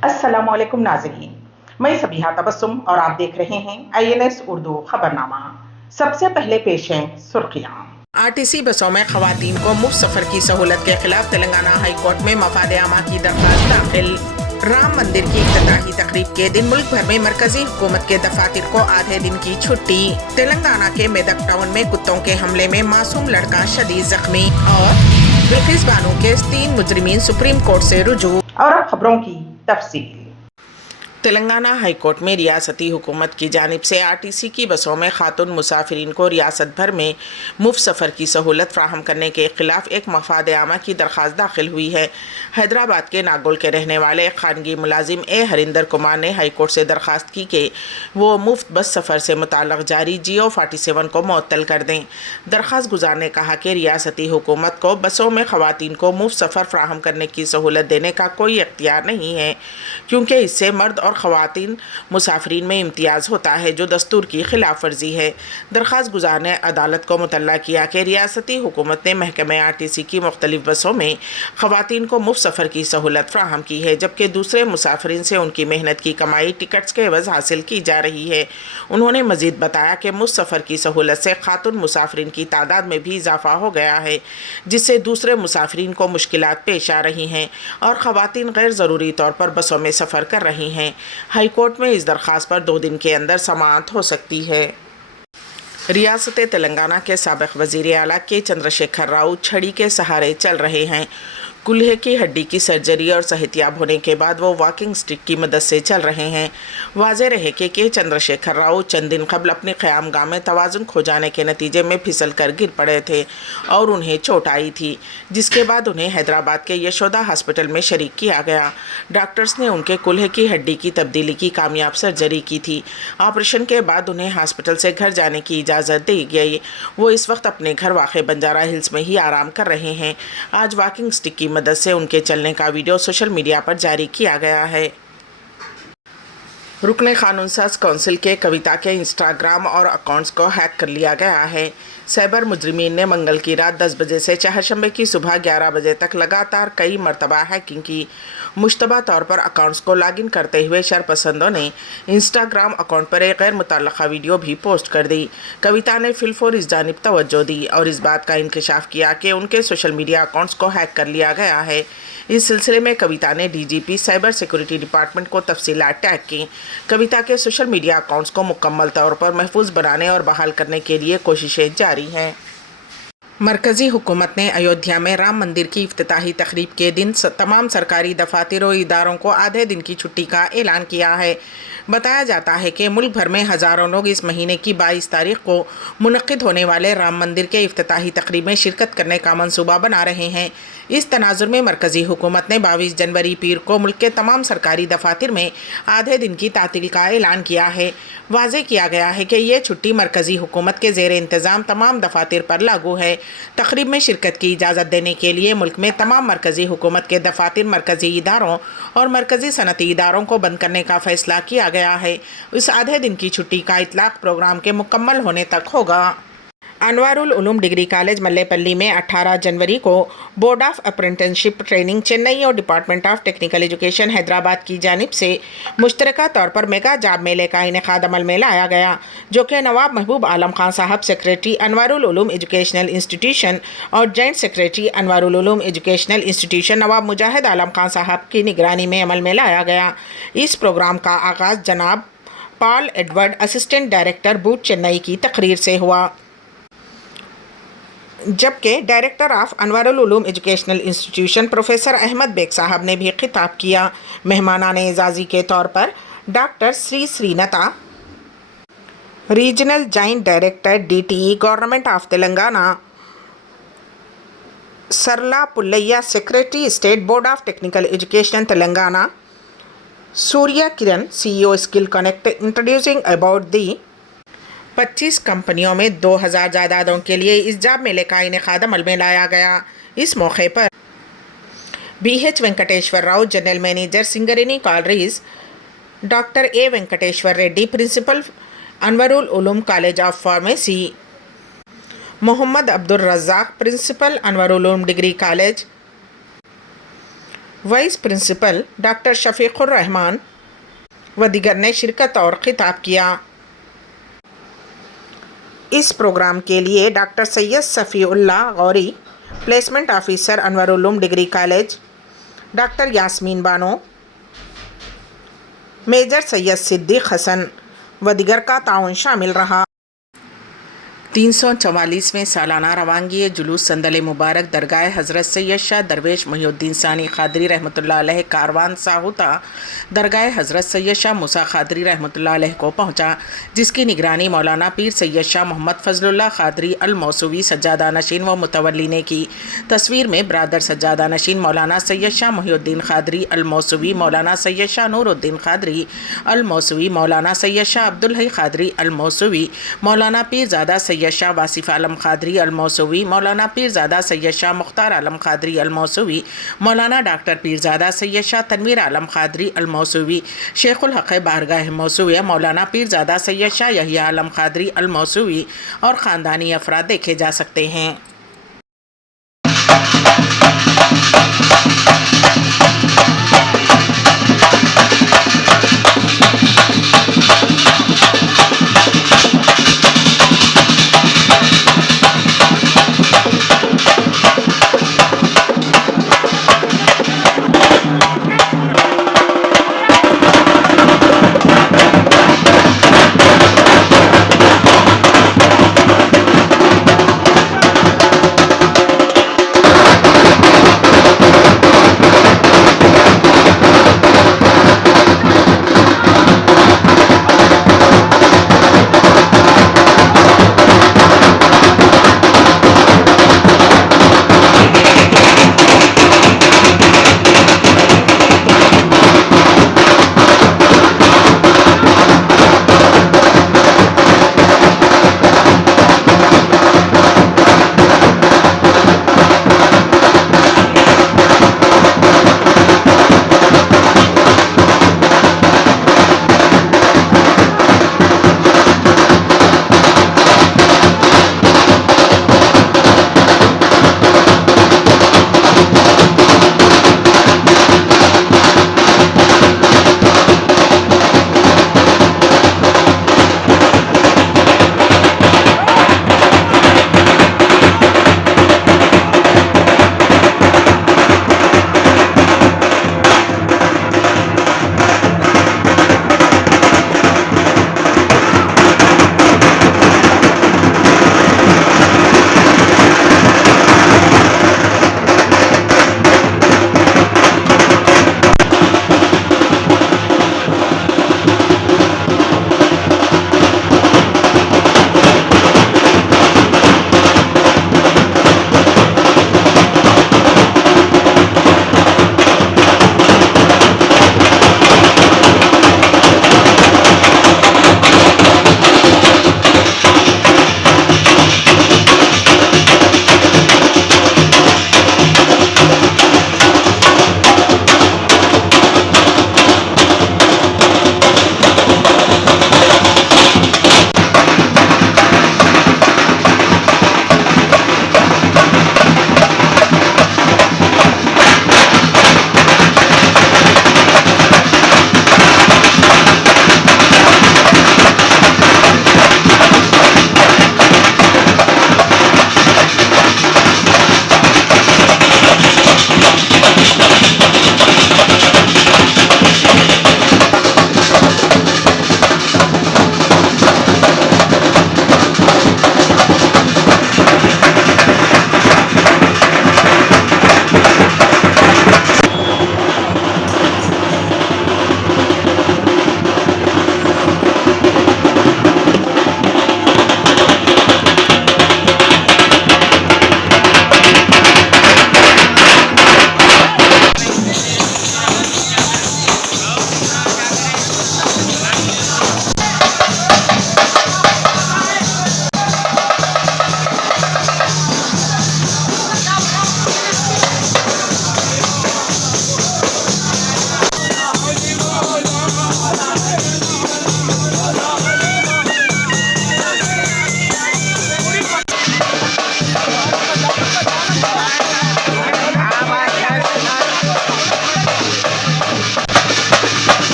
अस्सलामुअलैकुम नाज़रीन, मैं सबिहा तबस्सुम और आप देख रहे हैं INS उर्दू खबरनामा। सबसे पहले पेश हैं सुर्खियां। आरटीसी बसों में खवातीन को मुफ्त सफर की सहूलत के खिलाफ तेलंगाना हाई कोर्ट में मफाद आमा की दरखास्त दाखिल। राम मंदिर की इफ्तिताही तकरीब के दिन मुल्क भर में मरकजी हुकूमत के दफातर को आधे दिन की छुट्टी। तेलंगाना के मेदक टाउन में कुत्तों के हमले में मासूम लड़का शदीद जख्मी। और बिल्किस बानो के 3 मुजरिमीन सुप्रीम कोर्ट से रुजू। और अब खबरों की तफसील। तेलंगाना हाई कोर्ट में रियासती हुकूमत की जानिब से आरटीसी की बसों में खातून मुसाफिरीन को रियासत भर में मुफ्त सफ़र की सहूलत फ्राहम करने के खिलाफ एक मफाद आमा की दरख्वास्त दाखिल हुई है। हैदराबाद के नागोल के रहने वाले खानगी मुलाजिम हरिंदर कुमार ने हाई कोर्ट से दरख्वास्त की कि वो मुफ्त बस सफ़र से मुताल्लिक़ जारी GO 47 को मुअत्तल कर दें। दरख्वास्त गुजार ने कहा कि रियासती हुकूमत को बसों में ख़वातीन को मुफ्त सफ़र फ्राहम करने की सहूलत देने का कोई इख्तियार नहीं है, क्योंकि इससे मर्द और ख़वातीन मुसाफिरीन में इम्तियाज़ होता है, जो दस्तूर की खिलाफ वर्जी है। दरख्वास्त गुजार ने अदालत को मुतल्ला किया कि रियासती हुकूमत ने महकमे आरटीसी की मुख्तलिफ बसों में ख़वातीन को मुफ्त सफ़र की सहूलत फ्राहम की है, जबकि दूसरे मुसाफिरीन से उनकी मेहनत की कमाई टिकट्स के एवज़ हासिल की जा रही है। उन्होंने मज़ीद बताया कि मुफ्त सफ़र की सहूलत से खातून मुसाफिरीन की तादाद में भी इजाफ़ा हो गया है, जिससे दूसरे मुसाफिरीन को मुश्किलात पेश आ रही हैं और ख़वातीन गैर ज़रूरी तौर पर बसों में सफ़र कर रही हैं। हाई कोर्ट में इस दरख्वास्त पर 2 दिन के अंदर समाअत हो सकती है। रियासत तेलंगाना के साबिक़ वज़ीर आला के चंद्रशेखर राव छड़ी के सहारे चल रहे हैं। कुल्हे की हड्डी की सर्जरी और सेहतियाब होने के बाद वो वॉकिंग स्टिक की मदद से चल रहे हैं। वाज़ेह रहे कि चंद्रशेखर राव चंद दिन कबल अपनी क़यामगाह में तवाज़ुन खो जाने के नतीजे में फिसल कर गिर पड़े थे और उन्हें चोट आई थी, जिसके बाद उन्हें हैदराबाद के यशोदा हॉस्पिटल में शरीक किया गया। डॉक्टर्स ने उनके कुल्हे की हड्डी की तब्दीली की कामयाब सर्जरी की थी। ऑपरेशन के बाद उन्हें हॉस्पिटल से घर जाने की इजाज़त दी गई। वो इस वक्त अपने घर वाक़े बंजारा हिल्स में ही आराम कर रहे हैं। आज वॉकिंग स्टिक की मदद से उनके चलने का वीडियो सोशल मीडिया पर जारी किया गया है। रुकने कानून साज काउंसिल के कविता के इंस्टाग्राम और अकाउंट्स को हैक कर लिया गया है। साइबर मुजरिमीन ने मंगल की रात 10 बजे से चहारशंबे की सुबह 11 बजे तक लगातार कई मरतबा हैकिंग की। मुश्तबा तौर पर अकाउंट्स को लॉगिन करते हुए शरपसंदों ने इंस्टाग्राम अकाउंट पर एक गैर मुतल्लक़ा वीडियो भी पोस्ट कर दी। कविता ने फिलफोर इस जानिब तवज्जो दी और इस बात का इंकशाफ किया कि उनके सोशल मीडिया अकाउंट्स को हैक कर लिया गया है। इस सिलसिले में कविता ने DGP साइबर सिक्योरिटी डिपार्टमेंट को तफसीलात टैग की। कविता के सोशल मीडिया अकाउंट्स को मुकम्मल तौर पर महफूज बनाने और बहाल करने के लिए कोशिशें जारी हैं। मरकज़ी हुकूमत ने अयोध्या में राम मंदिर की इफ्तिताही तकरीब के दिन तमाम सरकारी दफातर और इदारों को आधे दिन की छुट्टी का ऐलान किया है। बताया जाता है कि मुल्क भर में हज़ारों लोग इस महीने की 22 तारीख को मुनक़्क़िद होने वाले राम मंदिर के इफ्तिताही तकरीब में शिरकत करने का मंसूबा बना रहे हैं। इस तनाजुर में मरकज़ी हुकूमत ने 22 जनवरी पीर को मुल्क के तमाम सरकारी दफातर में आधे दिन की तातील का ऐलान किया है। वाज़ेह किया गया है कि यह छुट्टी मरकज़ी हुकूमत के ज़ेर इंतज़ाम तमाम दफातर पर लागू है। तकरीब में शिरकत की इजाज़त देने के लिए मुल्क में तमाम मरकज़ी हुकूमत के दफातर, मरकज़ी इदारों और मरकज़ी सनती इदारों को बंद करने का फ़ैसला किया गया है। इस आधे दिन की छुट्टी का इतलाक़ प्रोग्राम के मुकम्मल होने तक होगा। अनवारुल उलूम डिग्री कॉलेज मल्लेपल्ली में 18 जनवरी को board of apprenticeship training Chennai और department of technical education Hyderabad की जानिब से मुश्तरका तौर पर मेगा जॉब मेले का इनेकाद अमल में लाया गया, जो कि नवाब महबूब Alam Khan Sahab secretary Anwarul Uloom educational institution और joint secretary Anwarul Uloom educational institution Nawab Mujahid Alam Khan Sahab की निगरानी में अमल में लाया गया। इस प्रोग्राम का आगाज़ जनाब पॉल एडवर्ड असिस्टेंट डायरेक्टर बूट चेन्नई की तकरीर से हुआ, जबकि director of Anwarul Uloom educational institution professor Ahmed Baig साहब ने भी खिताब किया। मेहमानाने एजाज़ी के तौर पर doctor Srinatha, regional joint director DTE government of Telangana, Sarala Pullaiah secretary state board of technical education Telangana, Surya Kiran CEO skill connect introducing about the 25 कंपनियों में 2000 जायदादों के लिए इस जॉब मेले का इनेकाद अमल में लाया गया। इस मौके पर BH Venkateshwar Rao general manager Singareni college, doctor A Venkateshwar Reddy principal Anwarul Uloom college of pharmacy, Mohammed Abdul Razzaq principal Anwarul Uloom degree college, vice principal doctor Shafiqur Rahman व दीगर ने शिरकत और खिताब किया। इस प्रोग्राम के लिए doctor Syed Safiullah Ghouri, placement officer Anwar Uloom degree college, doctor Yasmeen Bano, major Syed Siddiq Hasan व दीगर का ताउन शामिल रहा। 344वें सालाना रवानगी जुलूस संदल मुबारक दरगाह हज़रत सैयद शाह दरवेश मुहिउद्दीन सानी क़ादरी रहमतुल्लाह अलैह कारवान साहुता दरगाह हज़रत सैयद शाह मूसा क़ादरी रहमतुल्लाह अलैह को पहुँचा, जिसकी निगरानी मौलाना पीर सैयद शाह मोहम्मद फ़ज़लुल्लाह क़ादरी अल मौसूवी सज्जादा नशीन व मुतवल्ली ने की। तस्वीर में ब्रादर सज्जादा नशीन मौलाना सैयद शाह मुहिउद्दीन क़ादरी अल मौसूवी, मौलाना सैयद शाह नूरुद्दीन क़ादरी अल मौसूवी, मौलाना सैयद शाह अब्दुल हई क़ादरी अल मौसूवी, मौलाना पीरज़ादा सैयद शाह वासिफ़ आलम क़ादरी अल मौसूवी, मौलाना पीरज़ादा सैयद शाह मुख्तार आलम क़ादरी अल मौसूवी, मौलाना डॉक्टर पीरज़ादा सैयद शाह तनवीर आलम क़ादरी अल मौसूवी, शेखुल हक़ बारगाह मौसूवी, मौलाना पीरज़ादा सैयद शाह यहिया आलम क़ादरी अल मौसूवी और ख़ानदानी अफराद देखे जा सकते हैं।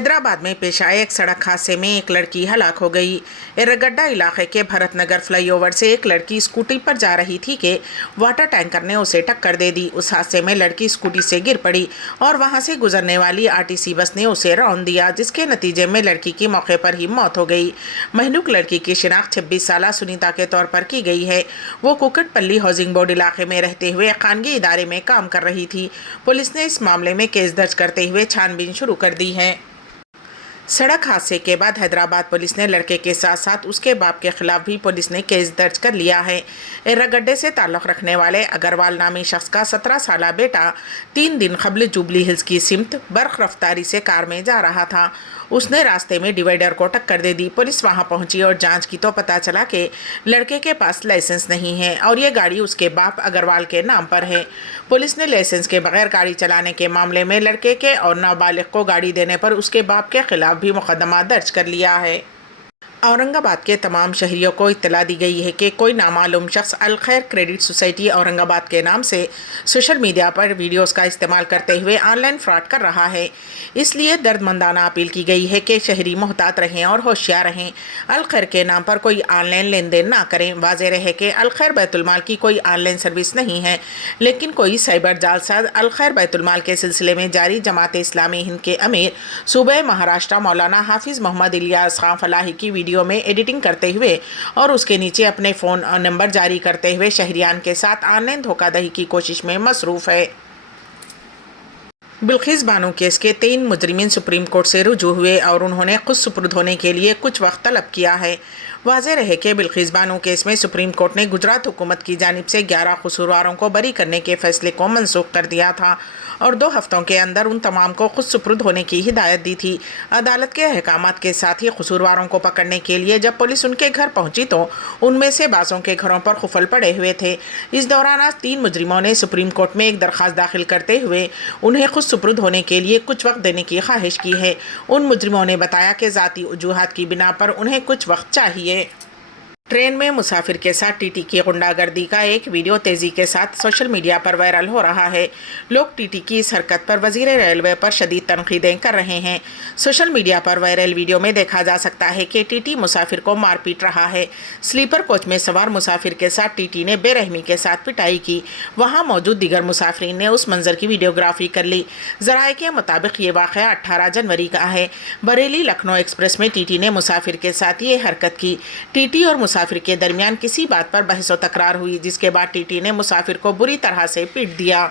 हैदराबाद में पेश आए एक सड़क हादसे में एक लड़की हलाक हो गई। एर्रगड्डा इलाके के भरत नगर फ्लाईओवर से एक लड़की स्कूटी पर जा रही थी कि वाटर टैंकर ने उसे टक्कर दे दी। उस हादसे में लड़की स्कूटी से गिर पड़ी और वहां से गुजरने वाली आरटीसी बस ने उसे रौंद दिया, जिसके नतीजे में लड़की की मौके पर ही मौत हो गई। महलूक लड़की की शिनाख्त 26 साला सुनीता के तौर पर की गई है। वो कुकटपल्ली हाउसिंग बोर्ड इलाके में रहते हुए खानगी इदारे में काम कर रही थी। पुलिस ने इस मामले में केस दर्ज करते हुए छानबीन शुरू कर दी है। सड़क हादसे के बाद हैदराबाद पुलिस ने लड़के के साथ साथ उसके बाप के खिलाफ भी पुलिस ने केस दर्ज कर लिया है। एर्रगड्डे से ताल्लुक़ रखने वाले अग्रवाल नामी शख्स का 17 साला बेटा 3 दिन कबल जुबली हिल्स की सिमत बर्क़ रफ्तारी से कार में जा रहा था। उसने रास्ते में डिवाइडर को टक्कर दे दी। पुलिस वहां पहुंची और जांच की तो पता चला कि लड़के के पास लाइसेंस नहीं है और ये गाड़ी उसके बाप अग्रवाल के नाम पर है। पुलिस ने लाइसेंस के बगैर गाड़ी चलाने के मामले में लड़के के और नाबालिग को गाड़ी देने पर उसके बाप के खिलाफ भी मुकदमा दर्ज कर लिया है। औरंगाबाद के तमाम शहरियों को इत्तला दी गई है कि कोई नामालूम शख्स अल खैर क्रेडिट सोसाइटी औरंगाबाद के नाम से सोशल मीडिया पर वीडियोस का इस्तेमाल करते हुए ऑनलाइन फ्रॉड कर रहा है। इसलिए दर्दमंदाना अपील की गई है कि शहरी मोहतात रहें और होशियार रहें। अल खैर के नाम पर कोई ऑनलाइन लेन देन ना करें। वाज़ेह रहे कि अल खैर बैतुलमाल की कोई ऑनलाइन सर्विस नहीं है, लेकिन कोई साइबर जालसाज अल खैर बैतुलमाल के सिलसिले में जारी जमात इस्लामी हिंद के अमीर सूबे महाराष्ट्र मौलाना हाफिज़ मोहम्मद इलियास खां फलाही की वीडियो में एडिटिंग करते हुए और उसके नीचे अपने फ़ोन और नंबर जारी करते हुए शहरियान के साथ ऑनलाइन धोखाधड़ी की कोशिश में मसरूफ़ है। बिल्किस बानो केस के 3 मुजरिमीन सुप्रीम कोर्ट से रुजू हुए और उन्होंने खुद सुपुर्द होने के लिए कुछ वक्त तलब किया है। वाज़ेह रहे कि बिल्किस बानो केस में सुप्रीम कोर्ट ने गुजरात हुकूमत की जानिब से 11 कसूरवारों को बरी करने के फैसले को मनसूख कर दिया था और 2 हफ्तों के अंदर उन तमाम को खुद सुपुर्द होने की हिदायत दी थी। अदालत के अहकामात के साथ ही कसूरवारों को पकड़ने के लिए जब पुलिस उनके घर पहुंची तो उनमें से बाज़ों के घरों पर खुफल पड़े हुए थे। इस दौरान आज 3 मुजरिमों ने सुप्रीम कोर्ट में एक दरख्वास्त दाखिल करते हुए उन्हें खुद सुपुर्द होने के लिए कुछ वक्त देने की ख्वाहिश की है। उन मुजरिमों ने बताया कि ज़ाती वजूहात की बिना पर उन्हें कुछ वक्त चाहिए। ट्रेन में मुसाफिर के साथ टीटी की गुंडागर्दी का एक वीडियो तेज़ी के साथ सोशल मीडिया पर वायरल हो रहा है। लोग टीटी की इस हरकत पर वज़ीर रेलवे पर शदीद तनकीदें कर रहे हैं। सोशल मीडिया पर वायरल वीडियो में देखा जा सकता है कि टीटी मुसाफिर को मार पीट रहा है। स्लीपर कोच में सवार मुसाफिर के साथ टीटी ने बेरहमी के साथ पिटाई की। वहाँ मौजूद दीगर मुसाफिरीन ने उस मंजर की वीडियोग्राफी कर ली। ज़राए के मुताबिक ये वाक़या 18 जनवरी का है। बरेली लखनऊ एक्सप्रेस में टीटी ने मुसाफिर के साथ ये हरकत की। टीटी और मुसाफिर के दरमियान किसी बात पर बहस व तकरार हुई, जिसके बाद टीटी ने मुसाफिर को बुरी तरह से पीट दिया।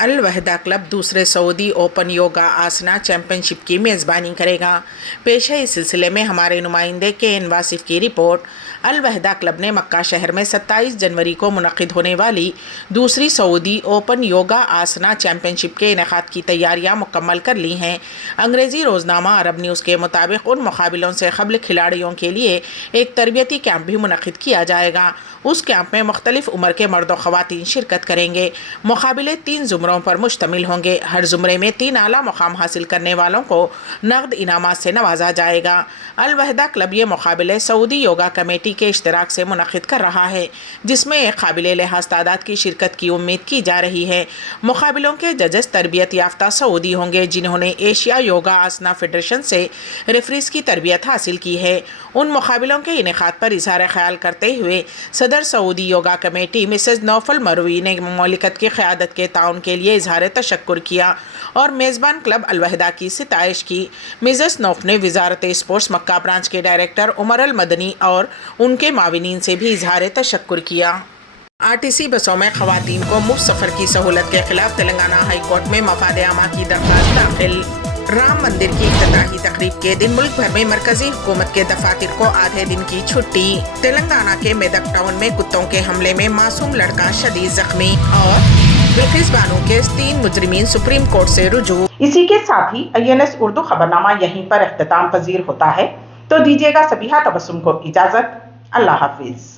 अल वहदा क्लब दूसरे सऊदी ओपन योगा आसना चैंपियनशिप की मेज़बानी करेगा। पेश है इस सिलसिले में हमारे नुमाइंदे के वासिफ की रिपोर्ट। अल वहदा क्लब ने मक्का शहर में 27 जनवरी को मुनक़िद होने वाली दूसरी सऊदी ओपन योगा आसना चैंपियनशिप के इनेकाद की तैयारियां मुकम्मल कर ली हैं। अंग्रेज़ी रोज़नामा अरब न्यूज़ के मुताबिक उन मुकाबलों से क़ब्ल खिलाड़ियों के लिए एक तरबियती कैंप भी मुनक़िद किया जाएगा। उस कैंप में मुख्तलिफ उम्र के मर्द व ख़वातीन शिरकत करेंगे। मुकाबले 3 ज़ुमरों पर मुश्तमिल होंगे। हर ज़ुमरे में 3 आला मुकाम हासिल करने वालों को नकद इनामात से नवाजा जाएगा। अल वहदा क्लब ये मुकाबले सऊदी योगा कमेटी के इश्तराक से मुनक़िद कर रहा है, जिसमें एक काबिल लिहाज तादाद की शिरकत की उम्मीद की जा रही है। मुकाबलों के जजेस तरबियत याफ्ता सऊदी होंगे, जिन्होंने एशिया योगा आसना फेडरेशन से रेफरीज की तरबियत हासिल की है। उन मुकाबलों के इनेकाद पर इज़हार ख्याल करते हुए सदर Saudi yoga committee mrs Noufal Marwai ने ममलिकत की क़यादत के ताउन के लिए इज़हार तशक्कुर किया और मेज़बान क्लब अल वहदा की सिताइश की। मिसेज़ नौफ ने वज़ारत स्पोर्ट्स मक्का ब्रांच के डायरेक्टर उमर अल मदनी और उनके माविनीन से भी इज़हार तशक्कुर किया। आरटीसी बसों में ख़वातीन को मुफ्त सफ़र की सहूलत के खिलाफ तेलंगाना हाई कोर्ट में मफाद आमा की दरख्वास्त दाखिल। राम मंदिर की इफ्तिताही तकरीब के दिन मुल्क भर में मरकजी हुकूमत के दफातर को आधे दिन की छुट्टी। तेलंगाना के मेदक टाउन में कुत्तों के हमले में मासूम लड़का शदीद जख्मी और बिल्किस बानो के 3 मुजरिमीन सुप्रीम कोर्ट से रुजू। इसी के साथ ही INS उर्दू खबरनामा यहीं पर इख्तिताम पजीर होता है। तो दीजिएगा सबिहा तबस्सुम को इजाजत। अल्लाह हाफिज।